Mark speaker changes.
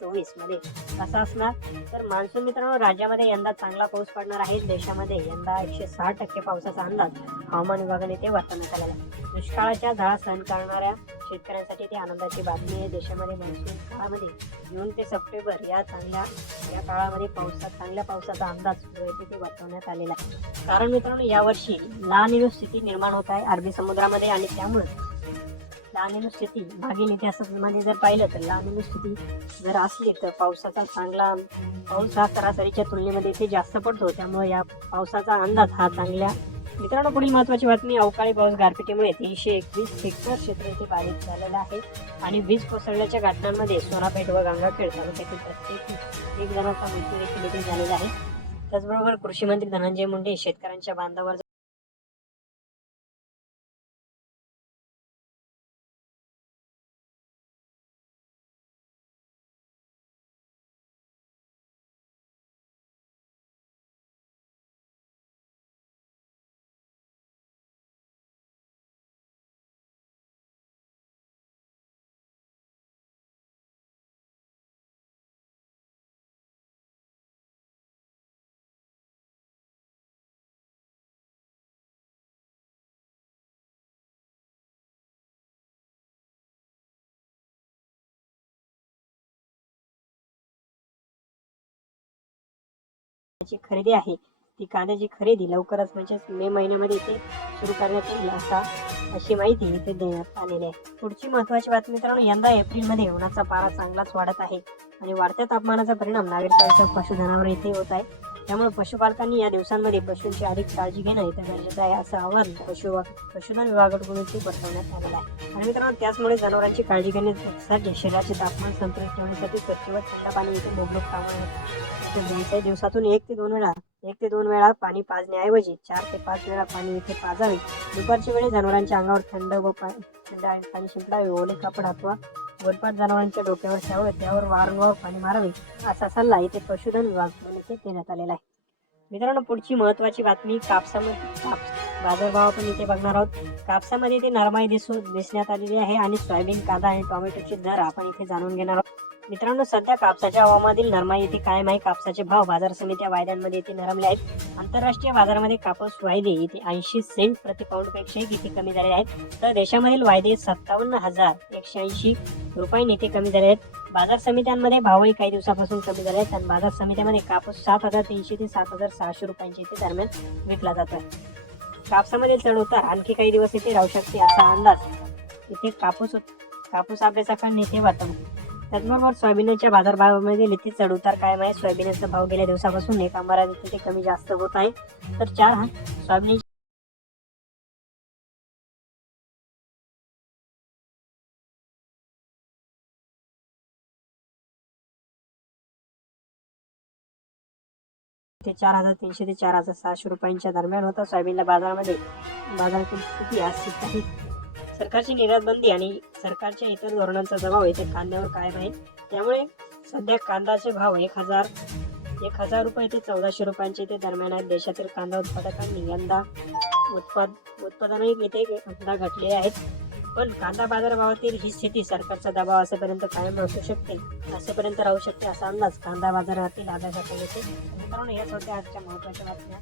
Speaker 1: चोवीसमध्ये कसा असणार तर मान्सून मित्रांनो राज्यामध्ये यंदा चांगला पाऊस पडणार आहे. देशामध्ये यंदा एकशे सहा टक्के पावसाचा अंदाज हवामान विभागाने ते वर्तवण्यात आलेला आहे. दुष्काळाच्या झळा सहन करणाऱ्या शेतकऱ्यांसाठी ती आनंदाची बातमी आहे. देशामध्ये मान्सून काळामध्ये जून ते सप्टेंबर या चांगल्या या काळामध्ये पावसात चांगल्या पावसाचा अंदाज ते वर्तवण्यात आलेला आहे. कारण मित्रांनो यावर्षी लहान स्थिती निर्माण होत आहे. अरबी समुद्रामध्ये आणि त्यामुळे लहान स्थिती मागील इतिहासामध्ये जर पाहिलं तर लहानुस्थिती जर असली तर पावसाचा चांगला पाऊस हा सरासरीच्या तुलनेमध्ये इथे जास्त पडतो. त्यामुळे या पावसाचा अंदाज हा चांगल्या मित्रांनो पुढील महत्वाची बातमी अवकाळी पाऊस गारपिटीमुळे तीनशे एकवीस हेक्टर क्षेत्र इथे बाधित झालेलं आहे आणि वीज कोसळल्याच्या घटनांमध्ये सोनापेठ व गंगाखेड तालुक्यातील प्रत्येक एक जणांचा मृत्यू देखील इथे झालेला आहे. त्याचबरोबर कृषी मंत्री धनंजय मुंडे शेतकऱ्यांच्या बांधावर जी खरेदी आहे ती कांद्याची खरेदी लवकरच म्हणजेच मे महिन्यामध्ये इथे सुरू करण्यात येईल असा अशी माहिती इथे देण्यात आलेली आहे. पुढची महत्वाची बातमी मित्रांनो यंदा एप्रिलमध्ये उन्हाचा पारा चांगलाच वाढत आहे आणि वाढत्या तापमानाचा परिणाम नागरिकांच्या पशुधनावर इथे होत आहे. त्यामुळे पशुपालकांनी या दिवसांमध्ये पशूंची अधिक काळजी घेणं इथं गरजेचं आहे असं आवाहन पशु पशुधन विभागाकडून बसवण्यात आलेलं आहे. आणि मित्रांनो त्याचमुळे जनावरांची काळजी घेण्यासाठी शरीराचे तापमान संतुलित ठेवण्यासाठी स्वच्छ व थंड पाणी इथे मोबलोक कामावर द्यायचं दिवसातून एक ते दोन वेळा एक ते दोन वेळा पाणी पाजण्याऐवजी चार ते पाच वेळा पाणी इथे पाजावे. दुपारच्या वेळी जनावरांच्या अंगावर थंड व पाणी थंड आणि पाणी शिंपडावे. ओले कापड अथवा गोडपाट जनावरांच्या डोक्यावर शावळ त्यावर वारंवार पाणी मारावे असा सल्ला येथे पशुधन विभाग देण्यात आलेला आहे. मित्रांनो पुढची महत्वाची बातमी कापसामध्ये कापसा बाजारभाव आपण इथे बघणार आहोत. कापसामध्ये इथे नरमाई दिसू दिसण्यात आलेली आहे आणि सोयाबीन कांदा आणि टोमॅटोचे दर आपण इथे जाणून घेणार आहोत. मित्रांनो सध्या कापसाच्या हवामानातील नरमाई येथे कायम आहे. कापसाचे भाव बाजार समित्या वायद्यांमध्ये इथे नरमले आहेत. आंतरराष्ट्रीय बाजारामध्ये कापूस वायदे इथे ऐंशी सेंट प्रति पाऊंडपेक्षाही इथे कमी झाले आहेत. तर देशामधील वायदे सत्तावन्न हजार एकशे ऐंशी रुपयांनी इथे कमी झाले आहेत. बाजार समित्यांमध्ये भावही काही दिवसापासून कमी झाले आहेत. आणि बाजार समित्यामध्ये कापूस सात हजार तीनशे ते सात हजार सहाशे रुपयांच्या इथे दरम्यान विकला जातो कापसामध्ये चढ उतार. आणखी काही दिवस इथे राहू शकते असा अंदाज. इथे कापूस कापूस अभ्यासकांनी नेते वाटतो त्याचबरोबर सोयाबीनच्या बाजारभावामध्ये इथे चढ उतार कायम आहे. सोयाबीनचा भाव गेल्या दिवसापासून एका मराठीत इथे कमी जास्त होत आहे. तर चार हा सोयाबीन ते चार हजार तीनशे ते चार हजार सहाशे रुपयांच्या दरम्यान होता. सोयाबीनला बाजारामध्ये बाजारातील स्थिती आज आहे सरकारची निर्यात बंदी आणि सरकारच्या इतर धोरणांचा दबाव येथे कांद्यावर कायम आहे. त्यामुळे सध्या कांद्याचे भाव एक हजार एक हजार रुपये ते चौदाशे रुपयांचे ते दरम्यान आहेत. देशातील कांदा उत्पादकांनी यंदा उत्पाद उत्पादनही येथे यंदा घटले आहेत. पण कांदा बाजारभावातील ही स्थिती सरकारचा दबाव असेपर्यंत कायम असू शकते असेपर्यंत राहू शकते असा अंदाज कांदा बाजारातील अभ्यासाकडे येते मित्रांनो याच होत्या आजच्या महत्त्वाच्या बातम्या.